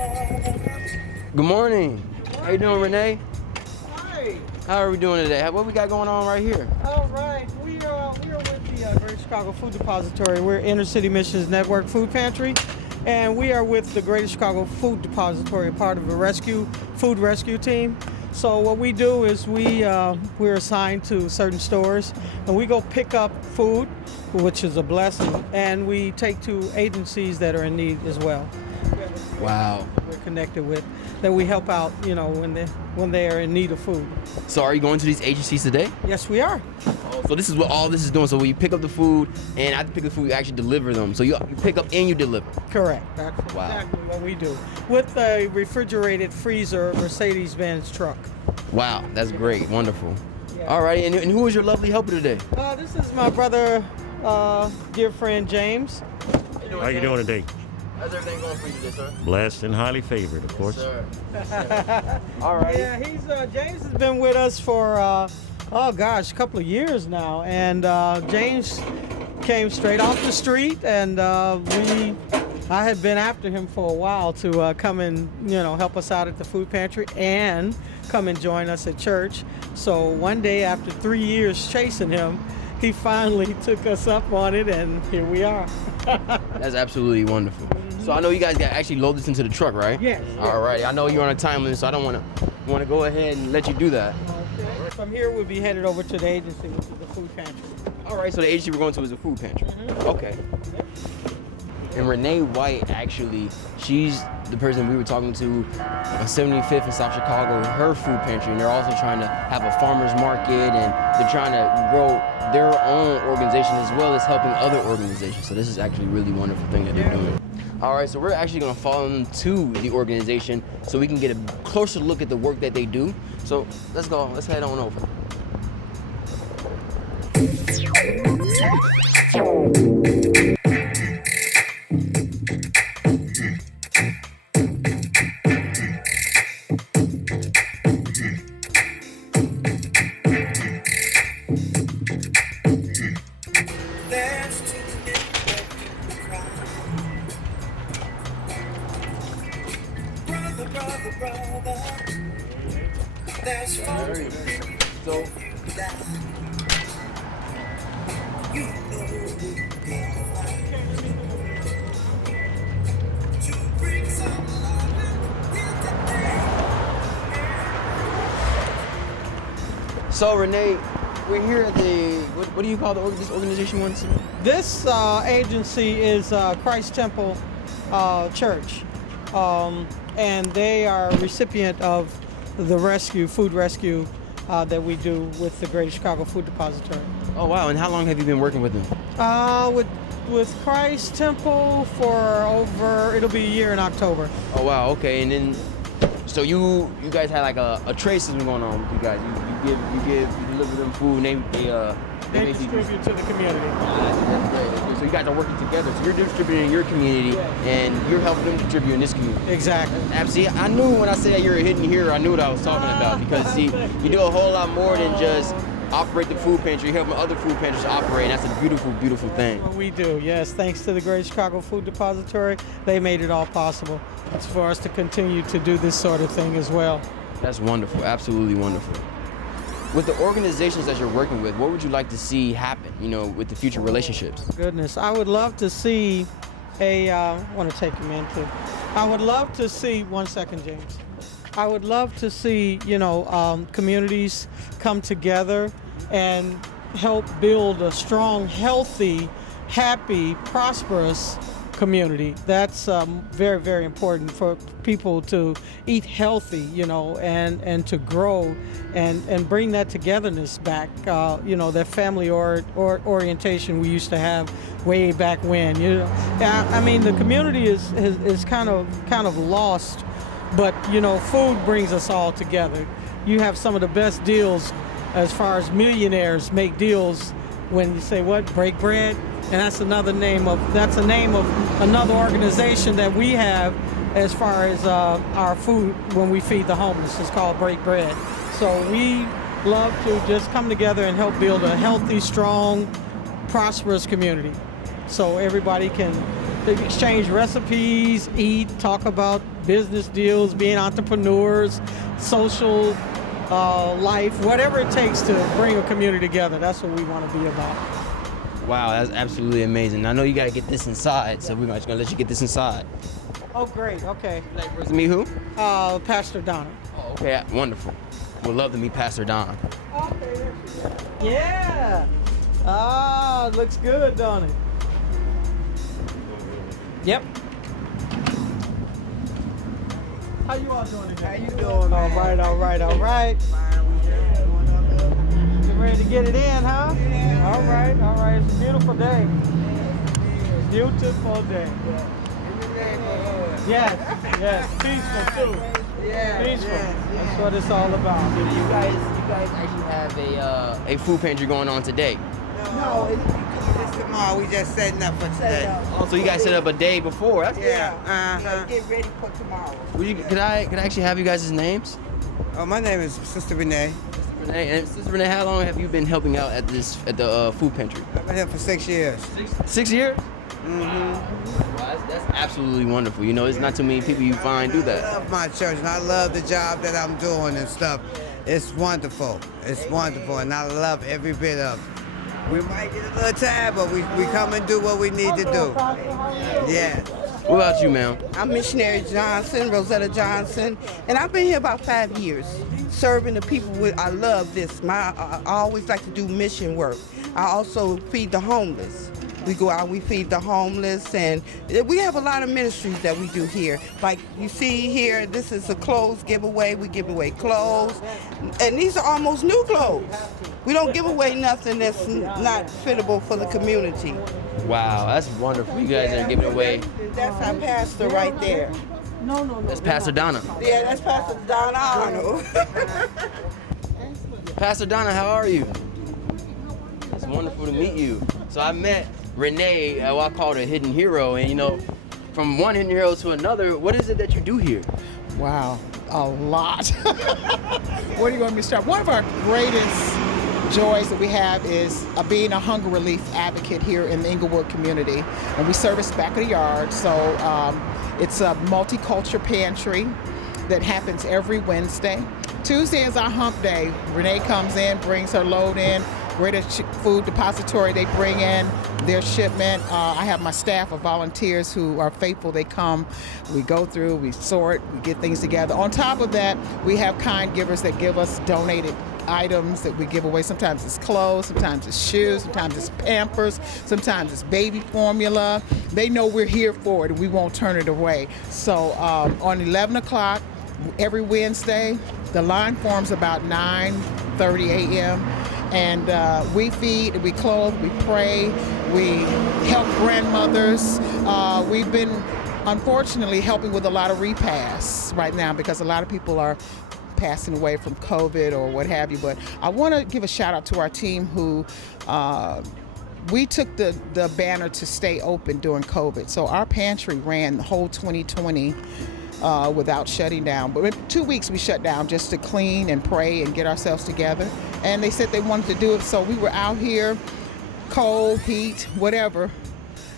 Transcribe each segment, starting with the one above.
Good morning. How you doing, Renee? Hi. How are we doing today? What we got going on right here? All right. We are with the Greater Chicago Food Depository. We're Inner City Missions Network Food Pantry, and we are with the Greater Chicago Food Depository, part of a food rescue team. So what we do is we're assigned to certain stores, and we go pick up food, which is a blessing, and we take to agencies that are in need as well. Wow. We're connected with that we help out, when they are in need of food. So are you going to these agencies today? Yes, we are. Oh, so this is what all this is doing. So when you pick up the food, and after pick up the food, you actually deliver them. So you pick up and you deliver. Correct. That's exactly what we do. With a refrigerated freezer Mercedes-Benz truck. Wow, that's great. Wonderful. Yeah. All right, and who is your lovely helper today? This is my brother, dear friend James. How you doing today? How's everything going for you today, sir? Blessed and highly favored, of course. Yes, sir. All right. Yeah, James has been with us for a couple of years now, and James came straight off the street, and I had been after him for a while to come and help us out at the food pantry and come and join us at church. So one day, after 3 years chasing him, he finally took us up on it, and here we are. That's absolutely wonderful. So I know you guys got actually load this into the truck, right? Yes. All right. I know you're on a time limit, so I don't want to go ahead and let you do that. Okay. From here, we'll be headed over to the agency, which is the food pantry. All right. So the agency we're going to is the food pantry. Mm-hmm. Okay. And Renee White, actually, she's the person we were talking to on 75th in South Chicago, her food pantry, and they're also trying to have a farmer's market, and they're trying to grow their own organization as well as helping other organizations. So this is actually a really wonderful thing that they're doing. All right, so we're actually gonna follow them to the organization so we can get a closer look at the work that they do. So let's go, let's head on over. So, So Renee, we're here at the, what do you call this organization once? This agency is Christ Temple Church, and they are a recipient of the food rescue that we do with the Greater Chicago Food Depository. Oh wow, and how long have you been working with them? With Christ Temple for it'll be a year in October. Oh wow, okay, and then, so you guys had like a trade system going on with you guys. You deliver them food, and they distribute to the community. That's great. So you guys are working together. So you're distributing in your community, and you're helping them contribute in this community. Exactly. Absolutely. I knew when I said you're a hidden hero, I knew what I was talking about, because see, you do a whole lot more than just operate the food pantry. You're helping other food pantries operate, and that's a beautiful, beautiful thing. Well, we do, yes. Thanks to the Greater Chicago Food Depository, they made it all possible. It's for us to continue to do this sort of thing as well. That's wonderful. Absolutely wonderful. With the organizations that you're working with, what would you like to see happen, with the future relationships? Goodness, I would love to see I want to take him into. I would love to see, one second, James. I would love to see, communities come together and help build a strong, healthy, happy, prosperous community. That's very, very important for people to eat healthy, and to grow and bring that togetherness back, that family orientation we used to have way back when. I mean, the community is kind of lost, but food brings us all together. You have some of the best deals as far as millionaires make deals when you say break bread. And that's a name of another organization that we have as far as our food when we feed the homeless. It's called Break Bread. So we love to just come together and help build a healthy, strong, prosperous community. So everybody can They exchange recipes, eat, talk about business deals, being entrepreneurs, social life, whatever it takes to bring a community together. That's what we want to be about. Wow, that's absolutely amazing. I know you gotta get this inside, so we're just gonna let you get this inside. Oh, great. Okay. Like, first meet who? Pastor Donna. Oh, okay, wonderful. Would love to meet Pastor Donna. Okay, there she is. Yeah. Ah, looks good, don't it? Yep. How you all doing today? How you doing, All man? right, all right, all right. You ready to get it in, huh? Yeah. All right, all right. It's a beautiful day. Beautiful day. Yes, yes. Peaceful too. Yeah. Peaceful. Yes, That's yes. what it's all about. You guys actually have a food pantry going on today. No, it's tomorrow. We just setting up for today. Oh, so you guys set up a day before? That's Yeah. Uh-huh. Get ready for tomorrow. Could I actually have you guys' names? Oh, my name is Sister Renee. Renee, and Sister Renee, how long have you been helping out at the food pantry? I've been here for 6 years. 6 years? Mm-hmm. Wow, that's absolutely wonderful. You know, it's not too many people you find do I that. love my church, and I love the job that I'm doing and stuff. It's wonderful. It's wonderful, and I love every bit of it. We might get a little tired, but we come and do what we need to do. Yeah. What about you, ma'am? I'm Missionary Johnson, Rosetta Johnson, and I've been here about 5 years, serving the people. I love this. I always like to do mission work. I also feed the homeless. We go out, we feed the homeless, and we have a lot of ministries that we do here. Like you see here, this is a clothes giveaway. We give away clothes, and these are almost new clothes. We don't give away nothing that's not fittable for the community. Wow, that's wonderful. You guys are giving away. That's our pastor right there. That's Pastor Donna. Yeah, that's Pastor Don Arnold. Pastor Donna, how are you? It's wonderful to meet you. So I met Renee, who I call her hidden hero, and you know, from one hidden hero to another, what is it that you do here? Wow, a lot. Where do you want me to start? One of our greatest joys that we have is being a hunger relief advocate here in the Englewood community. And we service back of the yard, so it's a multicultural pantry that happens every Wednesday. Tuesday is our hump day. Renee comes in, brings her load in. We're the food depository. They bring in their shipment. I have my staff of volunteers who are faithful. They come, we go through, we sort, we get things together. On top of that, we have kind givers that give us donated items that we give away. Sometimes it's clothes, sometimes it's shoes, sometimes it's Pampers, sometimes it's baby formula. They know we're here for it and we won't turn it away. So on 11 o'clock every Wednesday, the line forms about 9:30 a.m. And we feed, we clothe, we pray, we help grandmothers. We've been, unfortunately, helping with a lot of repasts right now because a lot of people are passing away from COVID or what have you. But I want to give a shout out to our team who we took the banner to stay open during COVID. So our pantry ran the whole 2020 without shutting down. But in 2 weeks we shut down just to clean and pray and get ourselves together. And they said they wanted to do it, so we were out here, cold, heat, whatever,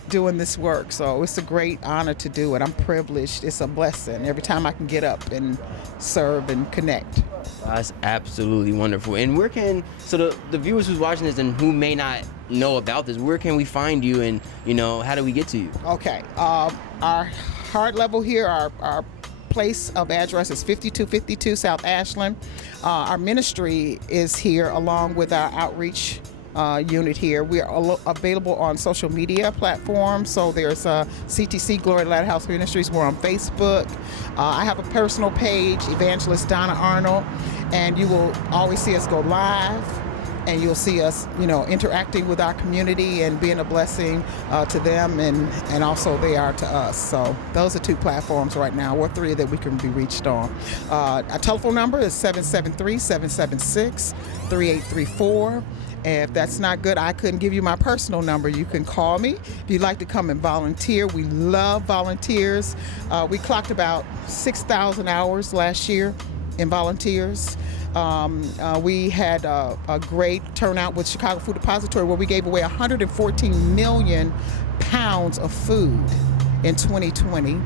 doing this work. So it's a great honor to do it. I'm privileged. It's a blessing every time I can get up and serve and connect. That's absolutely wonderful. And where can, so the viewers who's watching this and who may not know about this, where can we find you and, you know, how do we get to you? Okay, our hard level here, our place of address is 5252 South Ashland. Our ministry is here along with our outreach unit here. We are available on social media platforms. So there's CTC Glory Lighthouse Ministries. We're on Facebook. I have a personal page, Evangelist Donna Arnold, and you will always see us go live. And you'll see us, you know, interacting with our community and being a blessing to them, and also they are to us. So those are two platforms right now, or three that we can be reached on. Our telephone number is 773-776-3834. And if that's not good, I couldn't give you my personal number. You can call me if you'd like to come and volunteer. We love volunteers. We clocked about 6,000 hours last year in volunteers. We had a great turnout with Chicago Food Depository where we gave away 114 million pounds of food in 2020.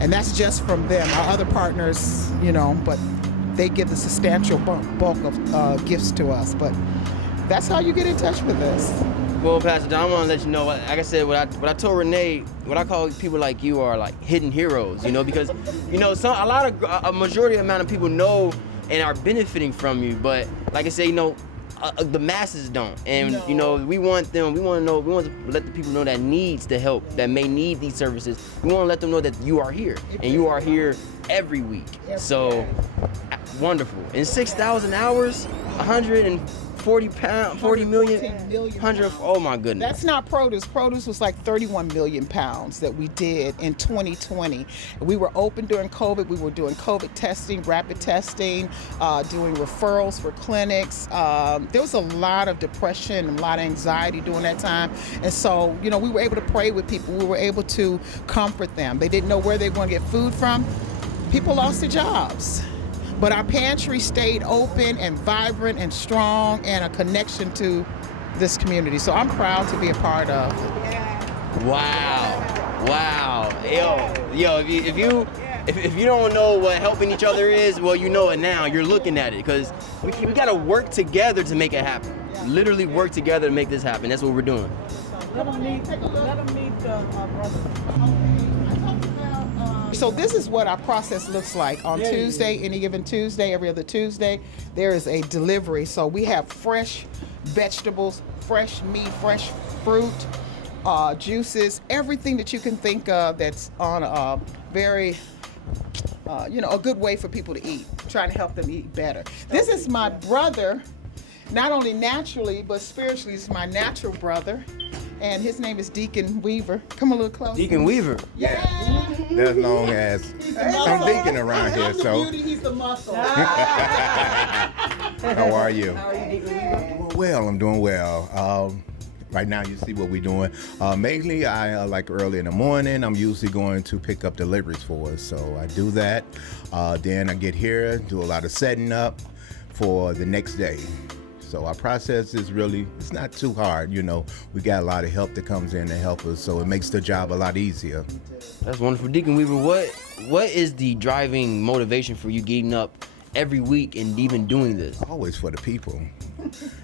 And that's just from them. Our other partners, but they give the substantial bulk of gifts to us. But that's how you get in touch with us. Well, Pastor Don, I want to let you know, like I said, what I told Renee, what I call people like you are like hidden heroes, because, a majority amount of people know and are benefiting from you, but like I say, the masses don't, and we want to let the people know that needs the help, that may need these services. We want to let them know that you are here, and you are here every week. So wonderful. In 6,000 hours, 40 million, 100, oh my goodness. That's not produce. Produce was like 31 million pounds that we did in 2020. We were open during COVID. We were doing COVID testing, rapid testing, doing referrals for clinics. There was a lot of depression, a lot of anxiety during that time. And so, we were able to pray with people. We were able to comfort them. They didn't know where they were going to get food from. People lost their jobs. But our pantry stayed open and vibrant and strong, and a connection to this community. So I'm proud to be a part of it. Wow. Yo, if you don't know what helping each other is, well, you know it now. You're looking at it, because we got to work together to make it happen. Literally work together to make this happen. That's what we're doing. Let them meet our brother. So this is what our process looks like. On Tuesday, any given Tuesday, every other Tuesday, there is a delivery. So we have fresh vegetables, fresh meat, fresh fruit, juices, everything that you can think of that's on a very, a good way for people to eat, trying to help them eat better. This is my brother, not only naturally, but spiritually, he's my natural brother. And his name is Deacon Weaver. Come a little closer. Deacon Weaver. Yeah. As long as I'm Deacon around here, I'm the so. beauty, he's the muscle. How are you? How are you, Deacon Weaver? Well, I'm doing well. Right now, you see what we're doing. Mainly, I like early in the morning, I'm usually going to pick up deliveries for us. So I do that. Then I get here, do a lot of setting up for the next day. So our process is really, it's not too hard, We got a lot of help that comes in to help us, so it makes the job a lot easier. That's wonderful. Deacon Weaver, what is the driving motivation for you getting up every week and even doing this? Always for the people.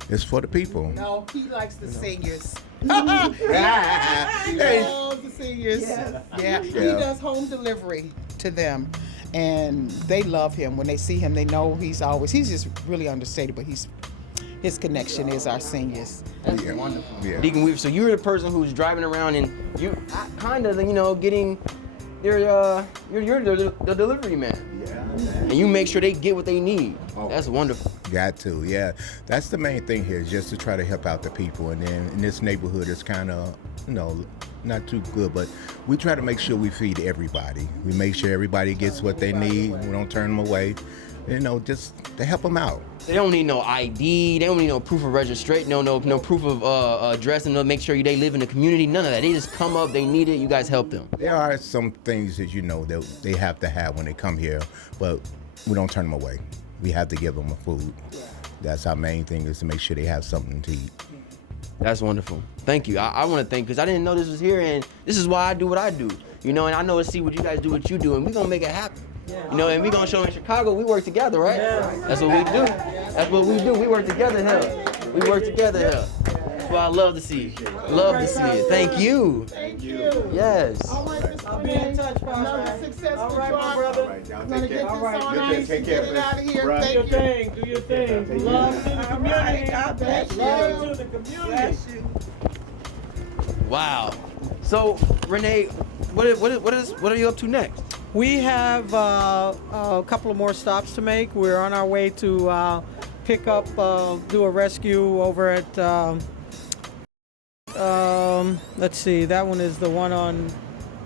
It's for the people. No, he likes the seniors. He Hey. loves the seniors. Yeah. He Yeah. does home delivery to them. And they love him. When they see him, they know he's just really understated, but his connection is our seniors. That's Yeah. wonderful. Yeah. Deacon Weaver, so you're the person who's driving around and you kind of, getting you're the delivery man. Yeah. And you make sure they get what they need. Oh. That's wonderful. Got to, yeah. That's the main thing here, is just to try to help out the people. And then in this neighborhood, it's kind of, not too good, but we try to make sure we feed everybody. We make sure everybody gets what they need. We don't turn them away, just to help them out. They don't need no ID. They don't need no proof of registration. No proof of address, and make sure they live in the community. None of that. They just come up. They need it. You guys help them. There are some things that that they have to have when they come here, but we don't turn them away. We have to give them food. That's our main thing, is to make sure they have something to eat. That's wonderful. Thank you. I want to thank, because I didn't know this was here, and this is why I do what I do. And I know to see what you guys do, what you do, and we're going to make it happen. And we're going to show in Chicago, we work together, right? That's what we do. That's what we do. We work together here. We work together here. That's what I love to see. Love to see it. Thank you. Thank you. Yes. All right, Mr. I'll be in touch, Another Pastor. successful All right, my drive. brother. I'm gonna get this All right. on You ice take and care get of it out of here. Right. Do your Thank you. thing. Do your thing. Love to the community. God bless Love you. to the community. Wow. So, Renee, what are you up to next? We have a couple of more stops to make. We're on our way to pick up, do a rescue over at, let's see, that one is the one on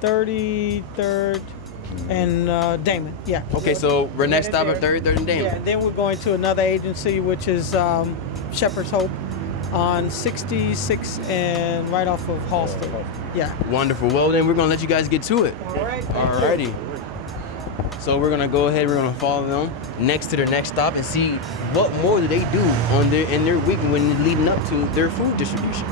33rd and Damon. Yeah. Okay, so Renee stop at there. 33rd and Damon. Yeah, then we're going to another agency, which is Shepherd's Hope on 66 and right off of Halsted. Yeah. Wonderful. Well, then we're going to let you guys get to it. All right. Alrighty. So we're gonna go ahead. We're gonna follow them next to their next stop and see what more do they do in their week when leading up to their food distribution.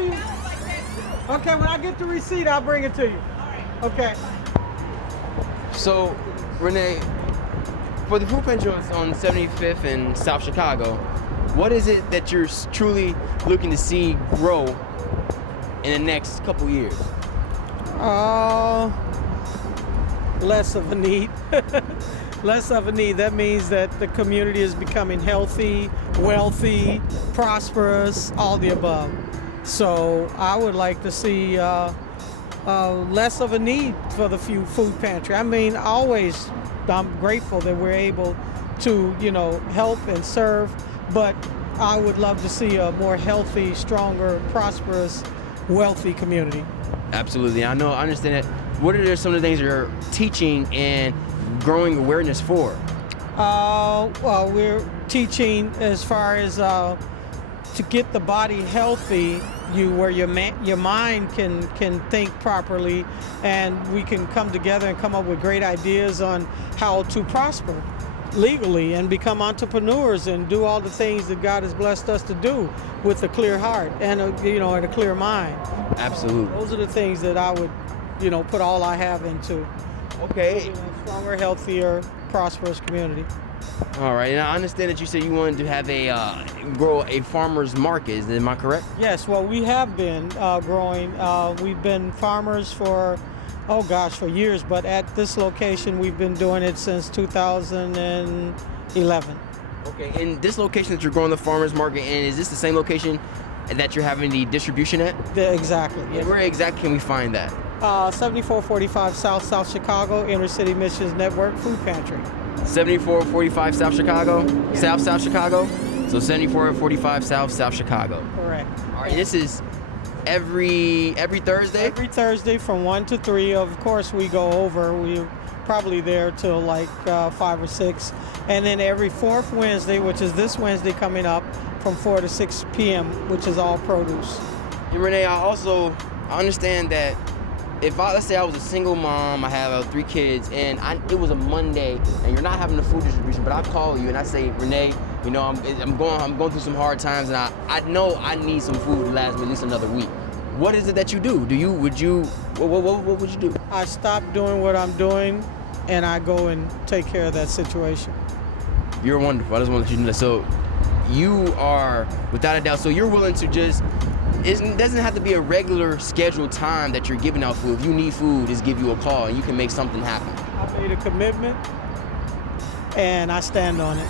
to you. Okay, when I get the receipt, I'll bring it to you. Okay. So, Renee, for the food pantry on 75th and South Chicago, what is it that you're truly looking to see grow in the next couple years? Less of a need. Less of a need. That means that the community is becoming healthy, wealthy, prosperous, all the above. So I would like to see less of a need for the food pantry. I mean, I'm grateful that we're able to, help and serve, but I would love to see a more healthy, stronger, prosperous, wealthy community. Absolutely. I understand that. What are some of the things you're teaching and growing awareness for? Well, we're teaching as far as to get the body healthy, where your mind can think properly, and we can come together and come up with great ideas on how to prosper legally and become entrepreneurs and do all the things that God has blessed us to do with a clear heart and a clear mind. Absolutely. Those are the things that I would, put all I have into. Okay. Stronger, healthier, prosperous community. All right, and I understand that you said you wanted to have grow a farmer's market. Am I correct? Yes, well, we have been growing. We've been farmers for years, but at this location, we've been doing it since 2011. Okay, and this location that you're growing the farmer's market in, is this the same location that you're having the distribution at? Exactly. Yes. Where exactly can we find that? 7445 South Chicago, Inner City Missions Network Food Pantry. 7445 South Chicago? Yeah. South Chicago? So 7445 South Chicago. Correct. All right, this is every Thursday? Every Thursday from 1 to 3. Of course, we go over. We're probably there till like 5 or 6. And then every fourth Wednesday, which is this Wednesday coming up, from 4 to 6 p.m., which is all produce. And Renee, I understand that let's say I was a single mom, I have 3 kids, and it was a Monday, and you're not having the food distribution, but I call you and I say, Renee, I'm going through some hard times, and I know I need some food to last me at least another week. What is it that you do? What would you do? I stop doing what I'm doing, and I go and take care of that situation. You're wonderful. I just want to let you know that. So you are, without a doubt, so you're willing to just, it doesn't have to be a regular scheduled time that you're giving out food. If you need food, just give you a call and you can make something happen. I made a commitment and I stand on it.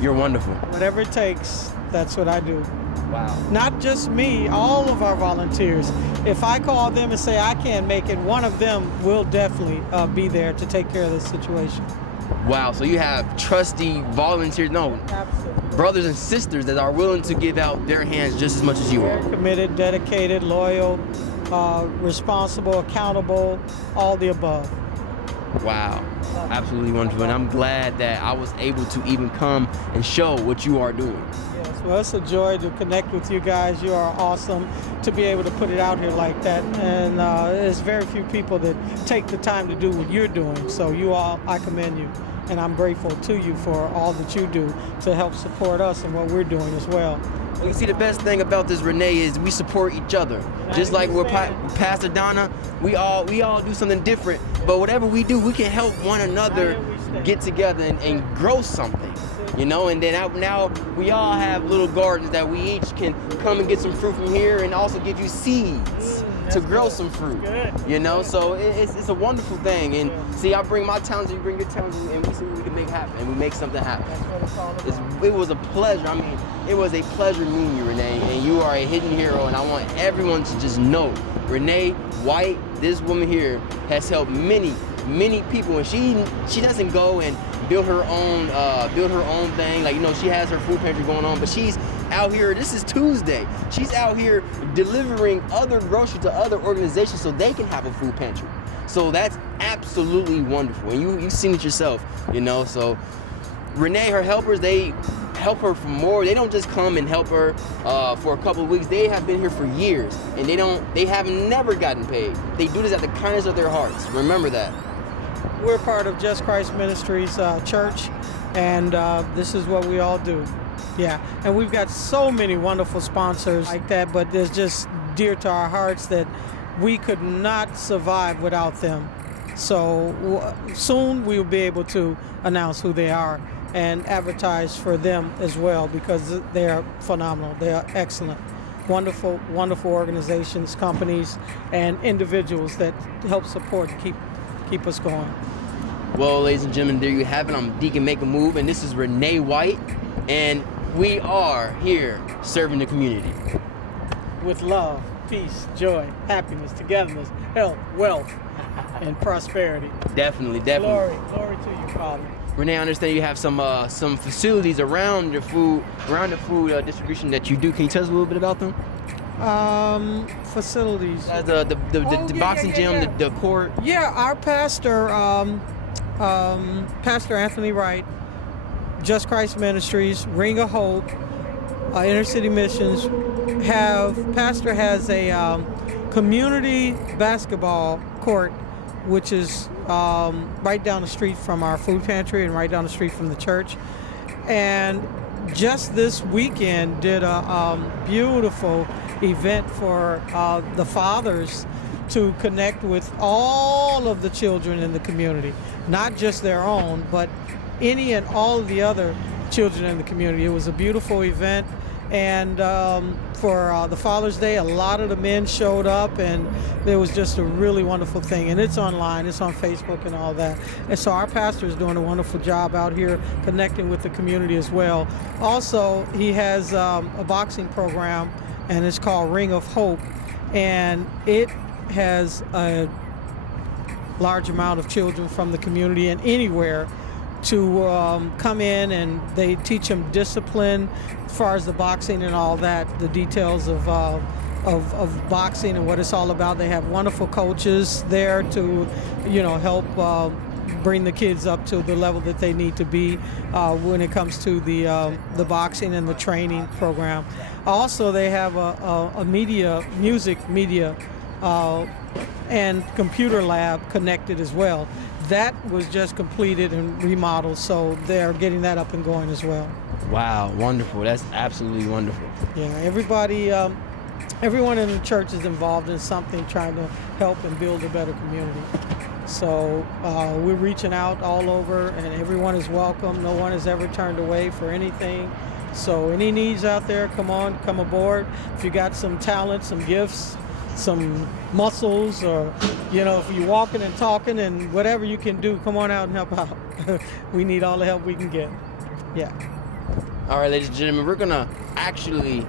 You're wonderful. Whatever it takes, that's what I do. Wow. Not just me, all of our volunteers. If I call them and say I can't make it, one of them will definitely be there to take care of this situation. Wow, so you have trusty volunteers, Absolutely. Brothers and sisters that are willing to give out their hands just as much as you are. Very committed, dedicated, loyal, responsible, accountable, all the above. Wow, absolutely wonderful. And I'm glad that I was able to even come and show what you are doing. Yes, well, it's a joy to connect with you guys. You are awesome to be able to put it out here like that. And there's very few people that take the time to do what you're doing. So I commend you. And I'm grateful to you for all that you do to help support us and what we're doing as well. Well, you see, the best thing about this, Renee, is we support each other. Just like with Pastor Donna, we all do something different. But whatever we do, we can help one another get together and grow something. And then now we all have little gardens that we each can come and get some fruit from here and also give you seeds to grow some fruit. So it's a wonderful thing. And see, I bring my talents, you bring your talents, and we see what we can make happen, and we make something happen. That's what it's all about. It was a pleasure. I mean, it was a pleasure meeting you, Renee, and you are a hidden hero, and I want everyone to just know, Renee White, this woman here, has helped many people, and she doesn't go and build her own thing. Like, she has her food pantry going on, but she's out here. This is Tuesday. She's out here delivering other groceries to other organizations so they can have a food pantry. So that's absolutely wonderful, and you've seen it yourself. So Renee, her helpers, they help her for more. They don't just come and help her for a couple of weeks. They have been here for years, and they have never gotten paid. They do this out of the kindness of their hearts. Remember that. We're part of Just Christ Ministries church, and this is what we all do. Yeah, and we've got so many wonderful sponsors like that, but there's just dear to our hearts that we could not survive without them. So soon we will be able to announce who they are and advertise for them as well, because they are phenomenal. They are excellent. Wonderful, wonderful organizations, companies, and individuals that help support and keep us going. Well, ladies and gentlemen, there you have it. I'm Deacon Make a Move, and this is Renee White, and we are here serving the community. With love, peace, joy, happiness, togetherness, health, wealth, and prosperity. Definitely. Glory to you, Father. Renee, I understand you have some facilities around the food distribution that you do. Can you tell us a little bit about them? Facilities. The boxing gym, the court. Yeah, our pastor, Pastor Anthony Wright, Just Christ Ministries, Ring of Hope, Inner City Missions, Pastor has a community basketball court, which is right down the street from our food pantry and right down the street from the church. And just this weekend did a beautiful event for the fathers to connect with all of the children in the community, not just their own, but any and all of the other children in the community. It was a beautiful event. And for the Father's Day, a lot of the men showed up, and it was just a really wonderful thing. And it's online, it's on Facebook and all that. And so our pastor is doing a wonderful job out here connecting with the community as well. Also, he has a boxing program, and it's called Ring of Hope. And it has a large amount of children from the community and anywhere to come in, and they teach them discipline as far as the boxing and all that, the details of boxing and what it's all about. They have wonderful coaches there to, help bring the kids up to the level that they need to be when it comes to the boxing and the training program. Also, they have a music media and computer lab connected as well. That was just completed and remodeled, so they're getting that up and going as well. Wow, wonderful. That's absolutely wonderful. Yeah, everyone in the church is involved in something, trying to help and build a better community. So we're reaching out all over, and everyone is welcome. No one is ever turned away for anything. So any needs out there, come aboard. If you got some talent, some gifts, some muscles, or if you're walking and talking and whatever you can do, come on out and help out. We need all the help we can get. Yeah. All right, ladies and gentlemen, we're gonna actually,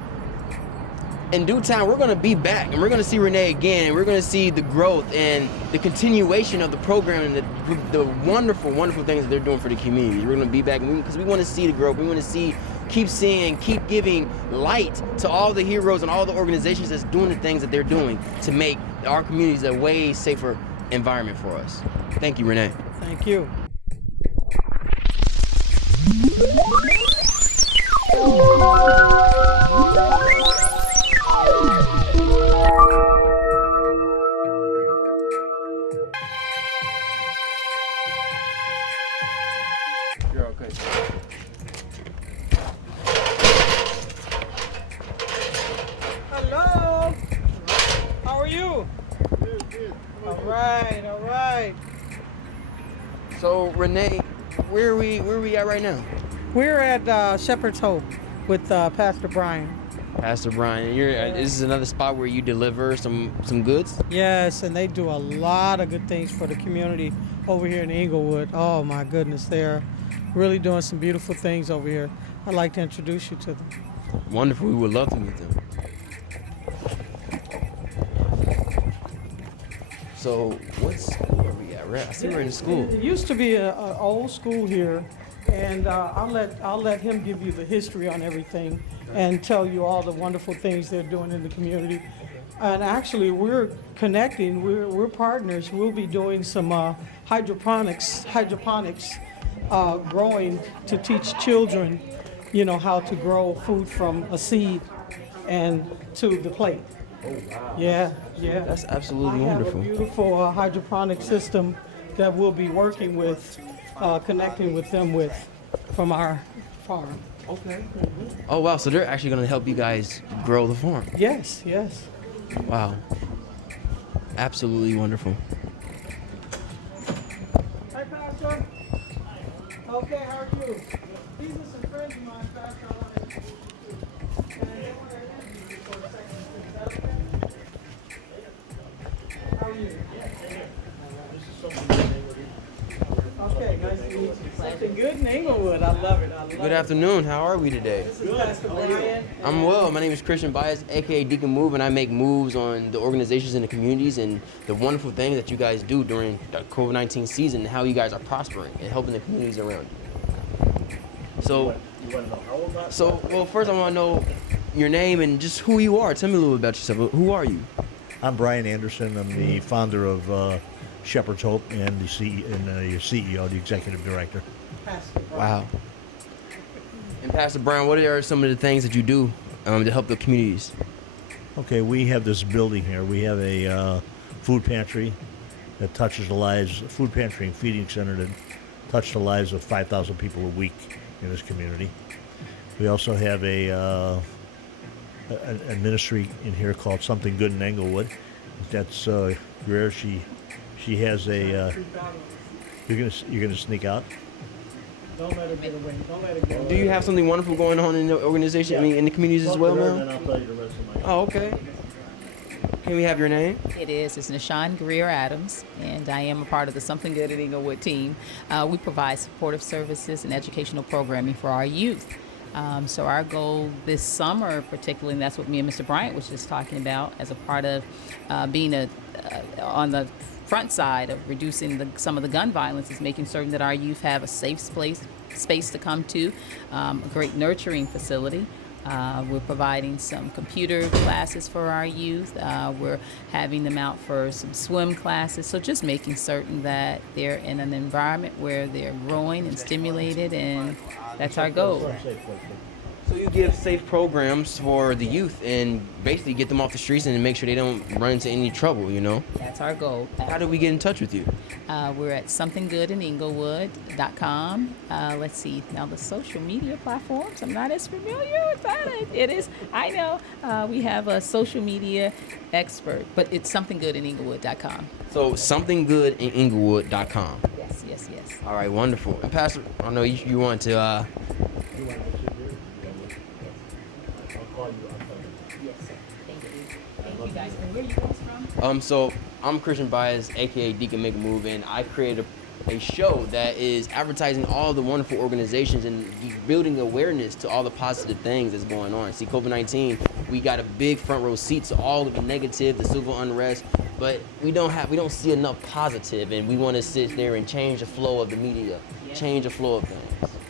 in due time, we're gonna be back, and we're gonna see Renee again, and we're gonna see the growth and the continuation of the program and the wonderful, wonderful things that they're doing for the community. We're gonna be back because we want to see the growth. We want to keep seeing, keep giving light to all the heroes and all the organizations that's doing the things that they're doing to make our communities a way safer environment for us. Thank you, Renee. Thank you. You're okay. Hello. How are you? Good. All right. So Renee, where are we at right now? We're at Shepherd's Hope with Pastor Brian. Pastor Brian, this is another spot where you deliver some goods? Yes, and they do a lot of good things for the community over here in Englewood. Oh my goodness, they're really doing some beautiful things over here. I'd like to introduce you to them. Wonderful, we would love to meet them. So where are we at? I see we're in school. It used to be an old school here, and I'll let him give you the history on everything and tell you all the wonderful things they're doing in the community. And actually, we're connecting. We're partners. We'll be doing some hydroponics growing to teach children, how to grow food from a seed and to the plate. Oh, wow. Yeah. That's absolutely wonderful. A beautiful hydroponic system that we'll be working with, connecting with them from our farm. Okay. Oh, wow. So they're actually going to help you guys grow the farm. Yes. Wow. Absolutely wonderful. Hi, Pastor. Okay, how are you? These are some friends of mine, Pastor, I want to introduce you to. And they want to interview you for a second. Is that okay? How are you? Okay, nice to meet you. Something good in Englewood. I love it. I love Good afternoon. How are we today? This is Pastor Brian. I'm well. My name is Christian Bias, aka Deacon Move, and I make moves on the organizations and the communities and the wonderful things that you guys do during the COVID-19 season and how you guys are prospering and helping the communities around you. So, well, first I want to know your name and just who you are. Tell me a little bit about yourself. Who are you? I'm Brian Anderson. I'm the founder of Shepherd's Hope and the CEO, the executive director. Pastor Brian. Wow. And Pastor Brian, what are some of the things that you do to help the communities? Okay, we have this building here. We have a food pantry that touches the lives, food pantry and feeding center that touch the lives of 5,000 people a week in this community. We also have a ministry in here called Something Good in Englewood. That's Greer. She has a. You're gonna sneak out. Don't let her get away. Don't let her get away. Do you have something wonderful going on in the organization? I mean, in the communities as well, And now? I'll tell you the rest of my. Oh, okay. Can we have your name? It's Nishan Greer Adams, and I am a part of the Something Good at Englewood team. We provide supportive services and educational programming for our youth. So our goal this summer, particularly, and that's what me and Mr. Bryant was just talking about, as a part of being on the front side of reducing some of the gun violence, is making certain that our youth have a safe space to come to, a great nurturing facility. We're providing some computer classes for our youth. We're having them out for some swim classes. So just making certain that they're in an environment where they're growing and stimulated, and that's our goal. So you give safe programs for the youth and basically get them off the streets and make sure they don't run into any trouble, you know? That's our goal. How do we get in touch with you? We're at somethinggoodinenglewood.com. Let's see, now the social media platforms, I'm not as familiar with that. It is, I know, we have a social media expert, but it's somethinggoodinenglewood.com. So somethinggoodinenglewood.com. Yes. All right, wonderful. And Pastor, I know you want to... Yes, thank you. Thank you guys. And where are you guys from? So I'm Christian Bias, aka Deacon Make a Move, and I created a show that is advertising all the wonderful organizations and building awareness to all the positive things that's going on. See, COVID-19, we got a big front row seat to all of the negative, the civil unrest, but we don't see enough positive, and we want to sit there and change the flow of the media, change the flow of things.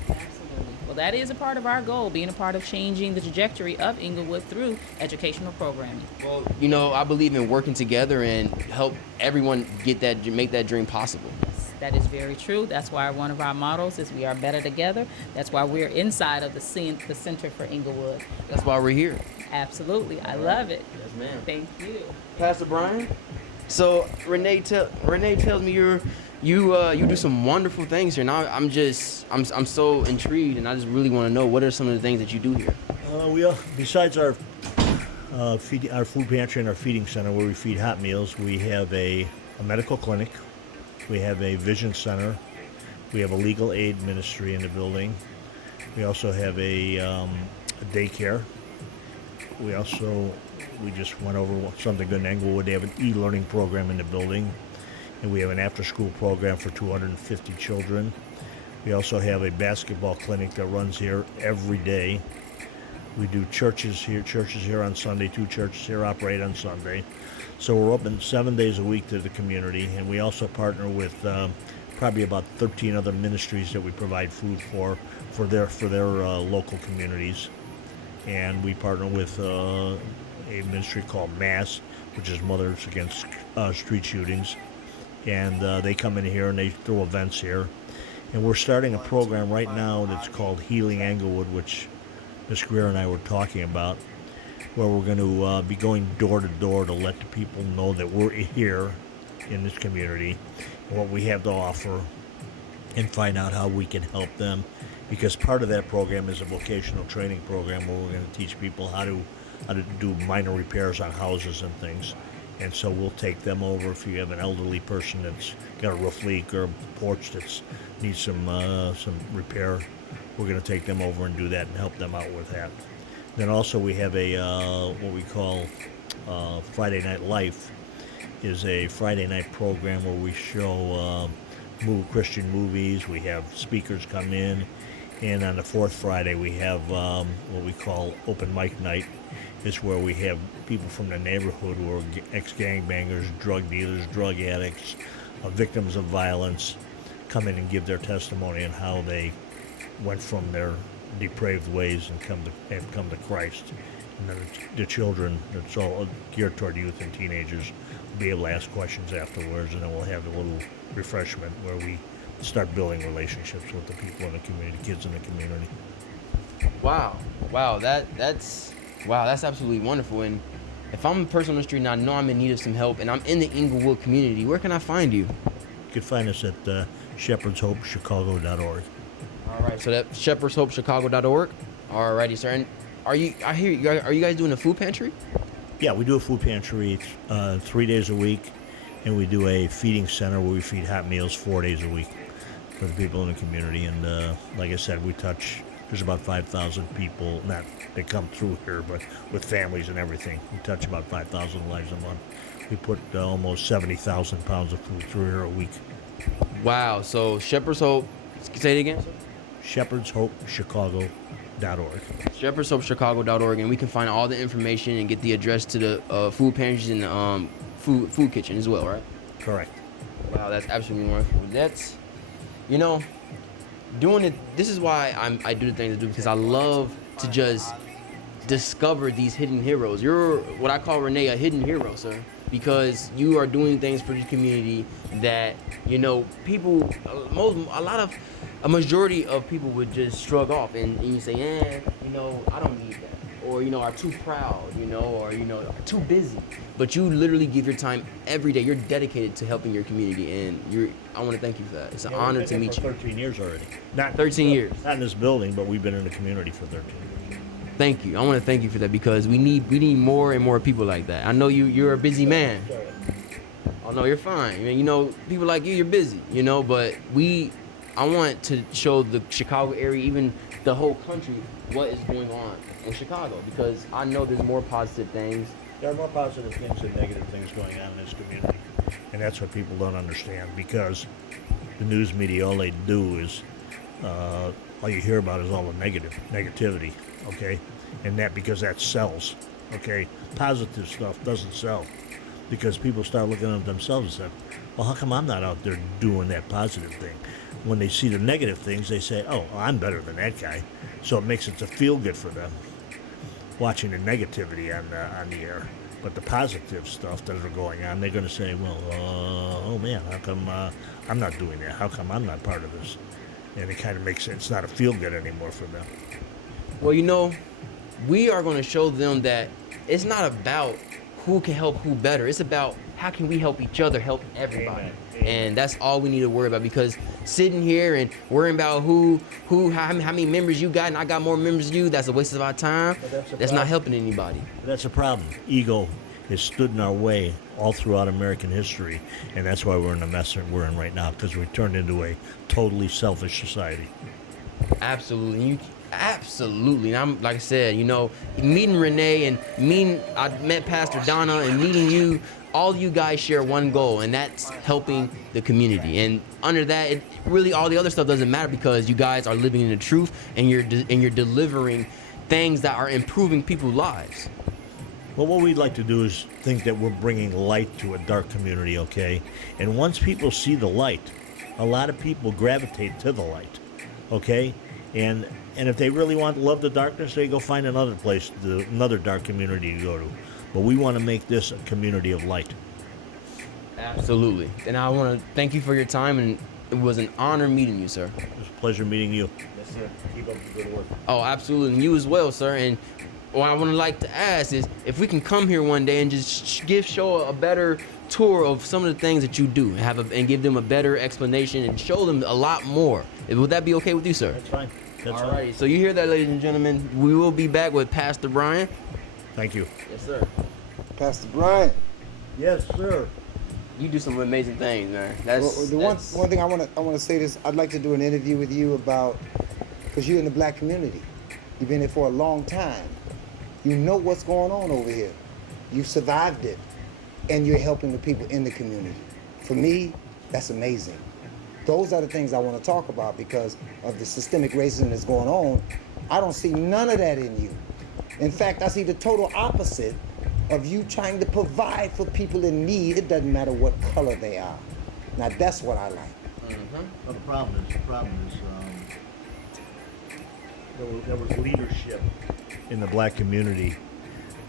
Absolutely. Well, that is a part of our goal, being a part of changing the trajectory of Englewood through educational programming. Well, you know, I believe in working together and help everyone make that dream possible. That is very true. That's why one of our mottos is we are better together. That's why we're inside of the Center for Englewood. That's why we're here. Absolutely. I love it. Yes, ma'am. Thank you. Pastor Brian. So Renee tells me you do some wonderful things here. Now I'm so intrigued, and I just really want to know, what are some of the things that you do here? Besides our food pantry and our feeding center where we feed hot meals, we have a medical clinic. We have a vision center. We have a legal aid ministry in the building. We also have a daycare. We just went over Something Good in Englewood. They have an e-learning program in the building. And we have an after-school program for 250 children. We also have a basketball clinic that runs here every day. We do churches here on Sunday. 2 churches here operate on Sunday. So we're open 7 days a week to the community, and we also partner with probably about 13 other ministries that we provide food for their local communities. And we partner with a ministry called MASS, which is Mothers Against Street Shootings. And they come in here and they throw events here. And we're starting a program right now that's called Healing Englewood, which Ms. Greer and I were talking about, where we're going to be going door to door to let the people know that we're here in this community and what we have to offer, and find out how we can help them. Because part of that program is a vocational training program where we're going to teach people how to to do minor repairs on houses and things. And so we'll take them over. If you have an elderly person that's got a roof leak or a porch that needs some repair, we're going to take them over and do that and help them out with that. Then also we have a what we call Friday Night Life, is a Friday night program where we show Christian movies. We have speakers come in, and on the fourth Friday we have what we call open mic night. It's where we have people from the neighborhood who are ex-gangbangers, drug dealers, drug addicts, victims of violence, come in and give their testimony on how they went from their depraved ways and come to Christ. And then the children, it's all geared toward youth and teenagers, will be able to ask questions afterwards, and then we'll have a little refreshment where we start building relationships with the people in the community, kids in the community. Wow, that's absolutely wonderful. And if I'm a person on the street and I know I'm in need of some help and I'm in the Englewood community, where can I find you? You can find us at shepherdshopeschicago.org. All right, so that's shepherdshopeschicago.org. All righty, sir. And are you guys doing a food pantry? Yeah, we do a food pantry 3 days a week, and we do a feeding center where we feed hot meals 4 days a week for the people in the community. And like I said, there's about 5,000 people, not they come through here, but with families and everything. We touch about 5,000 lives a month. We put almost 70,000 pounds of food through here a week. Wow, so Shepherd's Hope, say it again? shepherdshopeschicago.org. shepherdshopeschicago.org, and we can find all the information and get the address to the food pantries and food kitchen as well, right? Correct. Wow, that's absolutely wonderful. That's, doing it. This is why I do the things I do, because I love to just discover these hidden heroes. You're what I call, Renee, a hidden hero, sir, because you are doing things for the community that people, a majority of people would just shrug off, and you say, I don't need that, or are too proud, or too busy. But you literally give your time every day. You're dedicated to helping your community, and I want to thank you for that. It's an honor to meet you. 13 years already. Not 13 years. Not in this building, but we've been in the community for 13 years. Thank you. I want to thank you for that, because we need more and more people like that. I know you're a busy man. Oh no, you're fine. People like you're busy. But I want to show the Chicago area, even the whole country, what is going on in Chicago, because I know there's more positive things. There are more positive things than negative things going on in this community, and that's what people don't understand, because the news media, all they do is, all you hear about is all the negativity, okay? And because that sells, okay? Positive stuff doesn't sell, because people start looking at themselves and say, well, how come I'm not out there doing that positive thing? When they see the negative things, they say, oh, well, I'm better than that guy. So it makes it to feel good for them, watching the negativity on the air. But the positive stuff that are going on, they're going to say, well, oh man, how come I'm not doing that? How come I'm not part of this? And it kind of makes it's not a feel good anymore for them. Well, we are going to show them that it's not about who can help who better. It's about how can we help each other, help everybody. Amen. And that's all we need to worry about, because sitting here and worrying about how many members you got and I got more members than you, that's a waste of our time. That's not helping anybody. But that's a problem. Ego has stood in our way all throughout American history, and that's why we're in the mess that we're in right now, because we turned into a totally selfish society. Absolutely. Absolutely. And I'm, like I said, meeting Renee and I met Pastor Donna and meeting you, all you guys share one goal, and that's helping the community. And under that, really all the other stuff doesn't matter, because you guys are living in the truth, and you're delivering things that are improving people's lives. Well, what we'd like to do is think that we're bringing light to a dark community, okay? And once people see the light, a lot of people gravitate to the light, okay? And if they really want to love the darkness, they go find another place, another dark community to go to. But we want to make this a community of light. Absolutely. And I want to thank you for your time, and it was an honor meeting you, sir. It was a pleasure meeting you. Yes, sir. Keep up the good work. Oh, absolutely. And you as well, sir. And what I want to like to ask is if we can come here one day and just show a better tour of some of the things that you do, and give them a better explanation and show them a lot more. Would that be okay with you, sir? That's fine. All right. So you hear that, ladies and gentlemen. We will be back with Pastor Brian. Thank you. Yes, sir. Pastor Bryant. Yes, sir. You do some amazing things, man. One thing I want to say this. I'd like to do an interview with you about, because you're in the black community. You've been here for a long time. You know what's going on over here. You survived it, and you're helping the people in the community. For me, that's amazing. Those are the things I want to talk about because of the systemic racism that's going on. I don't see none of that in you. In fact, I see the total opposite of you trying to provide for people in need. It doesn't matter what color they are. Now that's what I like. Well, the problem is there was leadership in the black community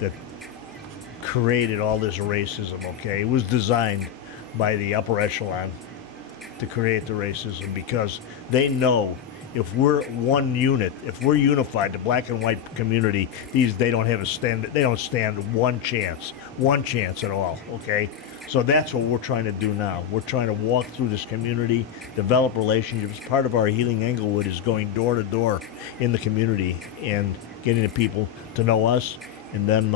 that created all this racism, okay? It was designed by the upper echelon to create the racism because they know if we're one unit, if we're unified, the black and white community, they don't stand one chance at all, okay? So that's what we're trying to do now. We're trying to walk through this community, develop relationships. Part of our Healing Englewood is going door to door in the community and getting the people to know us and then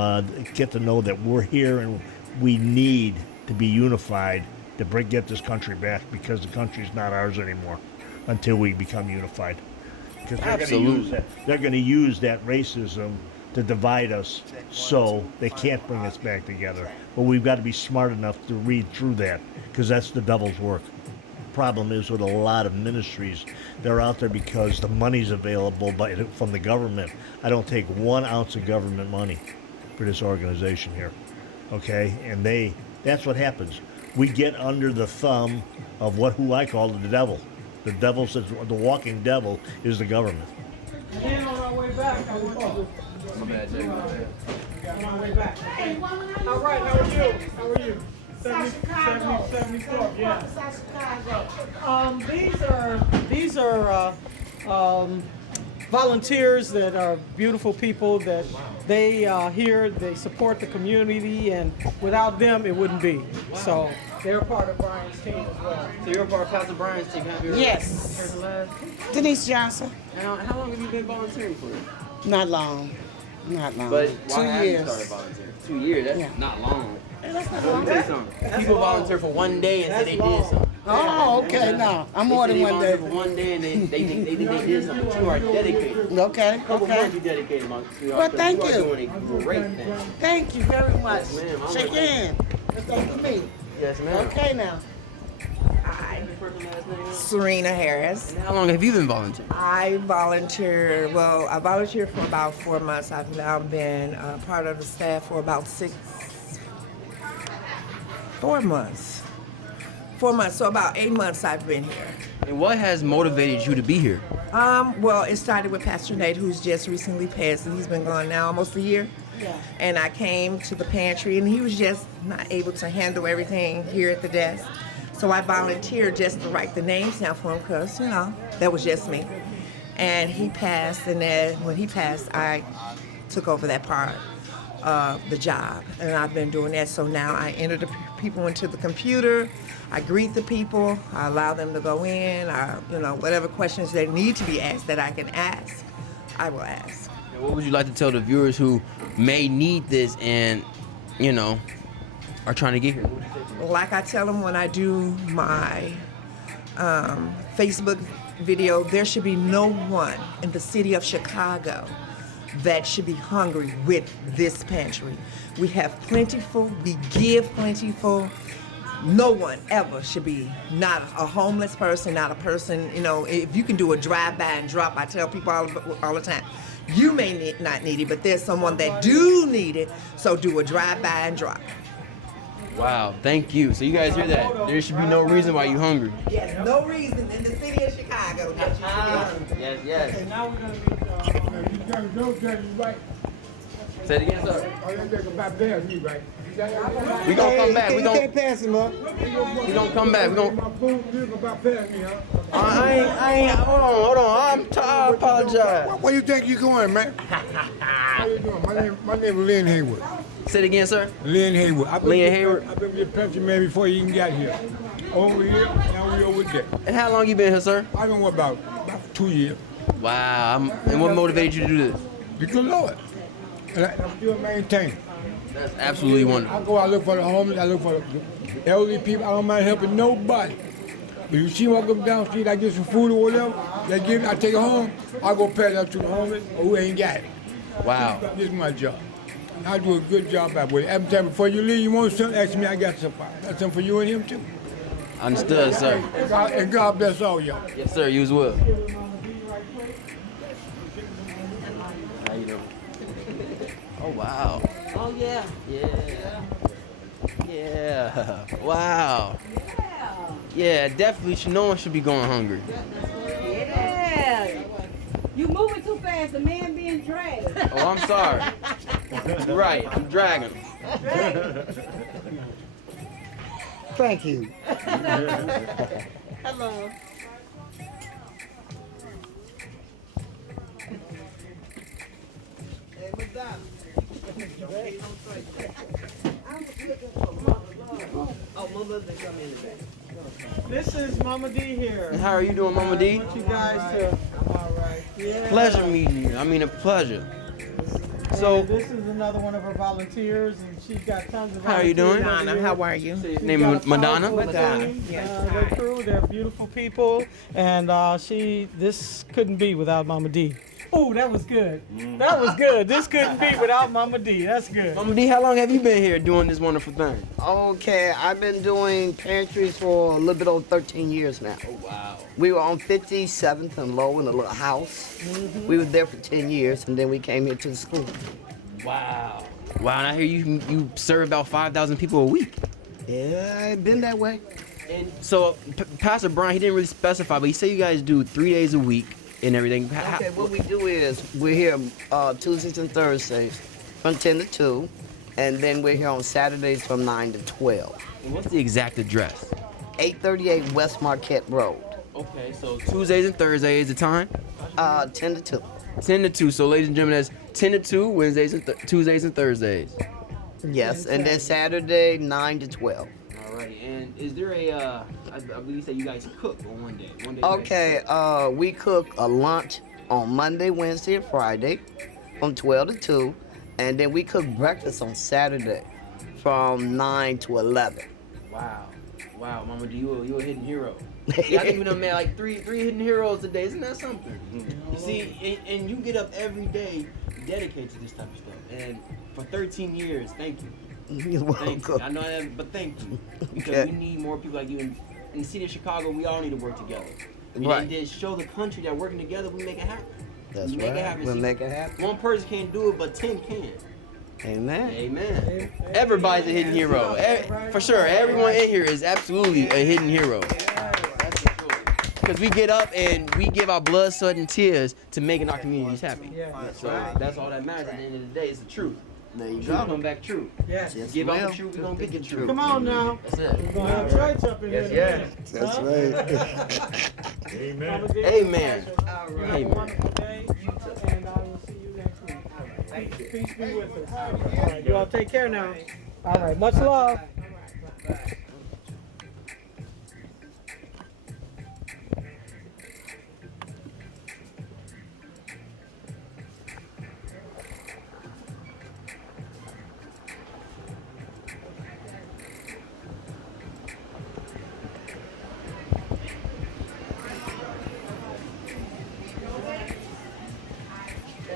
get to know that we're here and we need to be unified to get this country back because the country's not ours anymore until we become unified. Because they're going to use that racism to divide us so they can't bring us back together. But we've got to be smart enough to read through that because that's the devil's work. The problem is with a lot of ministries, they're out there because the money's available from the government. I don't take 1 ounce of government money for this organization here, okay? And that's what happens. We get under the thumb of who I call the devil. The devil says the walking devil is the government. And on our way back, I want you to... My bad, Jay. On our way back. All right, how are you? How are you? 74, yeah. These are volunteers that are beautiful people that they here, they support the community, and without them, it wouldn't be. So they're part of Brian's team as well. So you're a part of Pastor Brian's team, have you? Yes. Denise Johnson. How long have you been volunteering for? Not long. But why 2 have years. you started volunteering? 2 years? That's not long. That's not Let me tell you something. People volunteer for 1 day and say they did something. Oh, okay, no. I'm more than 1 day. They for 1 day and they think they did something. But you are dedicated. Okay, Couple months you dedicated, my sweetheart. Well, thank You you. are doing a great thing. Thank you very much. Yes, ma'am. I'm Shake with your hand. Thank you, me. Yes, ma'am. Okay, now. Hi, Serena Harris. And how long have you been volunteering? I volunteered for about 4 months. I've now been part of the staff for about 4 months. 4 months, so about 8 months I've been here. And what has motivated you to be here? Well, it started with Pastor Nate, who's just recently passed, and he's been gone now almost a year. Yeah. And I came to the pantry, and he was just not able to handle everything here at the desk. So I volunteered just to write the names down for him because, that was just me. And he passed, and then when he passed, I took over that part of the job. And I've been doing that. So now I enter the people into the computer. I greet the people. I allow them to go in. Whatever questions they need to be asked that I can ask, I will ask. And what would you like to tell the viewers who may need this and, are trying to get here? Like I tell them when I do my Facebook video, there should be no one in the city of Chicago that should be hungry with this pantry. We have plentiful, we give plentiful. No one ever should be not a homeless person, not a person, if you can do a drive-by and drop, I tell people all the time, you may not need it, but there's someone that do need it, so do a drive-by and drop. Wow, thank you. So you guys hear that? There should be no reason why you're hungry. Yes, no reason in the city of Chicago that you should be hungry. Yes. And now we're going to meet... Say it again, sir. Right? We gonna come back. You can't pass him up. We gonna come back. I ain't. Hold on. I apologize. Where you think you going, man? How you doing? My name is Lynn Haywood. Say it again, sir. Lynn Haywood. I've been with your pantry man before you even got here. Over here, now we over there. And how long you been here, sir? I've been about 2 years. Wow. And what motivated you to do this? The good Lord. And I'm still maintaining. That's absolutely wonderful. I go out look for the homeless, I look for the elderly people. I don't mind helping nobody. If you see me walk up down the street, I get some food or whatever, they give me, I take it home, I go pass it out to the homeless or who ain't got it. Wow. This is my job. I do a good job at it. Every time before you leave, you want something, ask me, I got something. I got something for you and him too. Understood, sir. And God bless all y'all. Yes, sir. You as well. How you doing? Oh, wow. Oh, yeah. Yeah. Yeah. Wow. Yeah, definitely. No one should be going hungry. Yeah. You moving too fast. The man being dragged. Oh, I'm sorry. You're right. I'm dragging him. Thank you. Hello. This is Mama D here. How are you doing, Mama D? I want you guys to. I'm all right. Yeah. Pleasure meeting you. I mean, a pleasure. So, And this is another one of our volunteers, and she's got tons of. How are you doing? Madonna, how are you? name is Madonna? Madonna, yes. The crew, they're beautiful people, and this couldn't be without Mama D. Oh, that was good. That was good. This couldn't be without Mama D. That's good. Mama D, how long have you been here doing this wonderful thing? Okay, I've been doing pantries for a little bit over 13 years now. Oh, wow. We were on 57th and Low in a little house. We were there for 10 years, and then we came here to the school. Wow. Wow, and I hear you serve about 5,000 people a week. Yeah, it's been that way. And so, Pastor Brian, he didn't really specify, but he said you guys do 3 days a week and everything. Okay, what we do is we're here Tuesdays and Thursdays from 10 to 2, and then we're here on Saturdays from 9 to 12. And what's the exact address? 838 West Marquette Road. Okay, so Tuesdays and Thursdays, the time? 10 to 2. 10 to 2. So, ladies and gentlemen, that's 10 to 2, Wednesdays and Tuesdays and Thursdays. Yes, and then Saturday, 9 to 12. Alrighty, and is there a, I believe you said you guys cook on one day. Okay, we cook a lunch on Monday, Wednesday, and Friday from 12 to 2, and then we cook breakfast on Saturday from 9 to 11. Wow. Wow, Mama, you a hidden hero. Yeah, I think we done made like three hidden heroes today. Isn't that something? You see, and you get up every day dedicated to this type of stuff. And for 13 years, thank you. You're welcome. Thank you. I know that, but thank you. Because we need more people like you. In the city of Chicago, we all need to work together. Right. And then show the country that working together, we make it happen. That's we make right. It happen. We'll See, make it happen. One person can't do it, but 10 can. Amen. Amen. Everybody's a hidden hero. For sure. Everyone in here is absolutely a hidden hero. Because we get up and we give our blood, sweat, and tears to making our communities happy. So that's all that matters at the end of the day. It's the truth. There you Truth go. come back true. Yes. Give out the truth, we're going to get the truth. Come on now. That's it. We're going to have church up in here. Yes. That's right. Amen. Amen. Have a wonderful day, and I will see you next week. Thank you. Peace be with us. All right, you all take care now. All right, much love.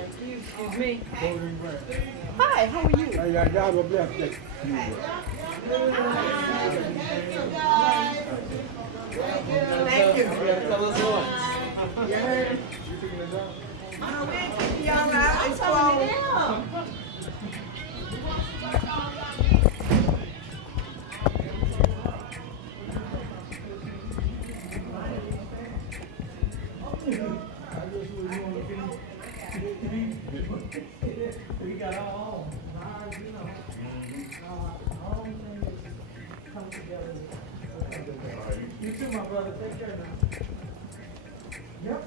Excuse me. Hi, how are you? Hey, y'all have a blessed day. Thank you. Tell us what. You heard? Oh, we ain't taking y'all out. It's closed. We got all come together. You too, my brother. Take care now. Yep.